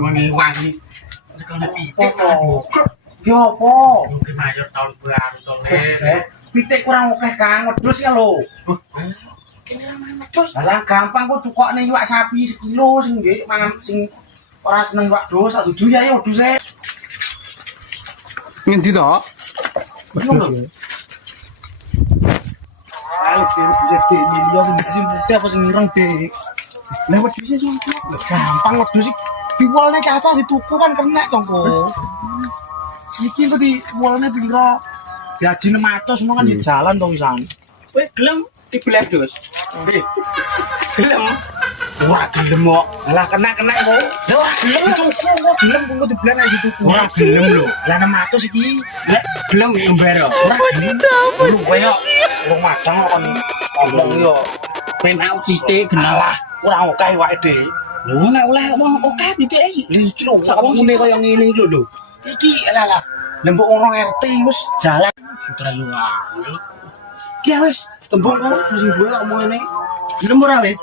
kon wangi. Tekone pitik. Ki opo? Mungkin mayor tahun baru to, Le. Pitik kurang akeh Kang, wedhus ya lho. Kene ra mangan dos. Lah gampang kok tukokne iwak sapi sekilo sing nggih mangan sing ora seneng iwak dos, tak dudu ya wedhuse. Ngendi to? Ayo bisa miliar sing muda apa sing ireng Dik. Lah wedhuse sing gampang wedhus iki diwolne caca dituku kan kena to kok. Iki kok diwolne piro? Gaji 600 semua kan di jalan to wisan. Kowe gelem dibelah dos. Gelem. Ora gelem kok. Lah kena kok. Lah gelem dituku kok gelem kok dibelah nek dituku. Ora gelem lho. Lah 600 iki. Lek gelem gembero. Ora gelem. Lu koyo wong madang kok kon ngomong yo. Penak pitik genalah. Ora akeh wae Dik. Lho nek oleh wong akeh pitik iki. Lha iki lho sak ngene koyo ngene iki lho. Iki lah. Lembok wong RT wis jalan. Sutra yo angel. Ki wis tembung kok sing gue omongane. Gelem ora, Le?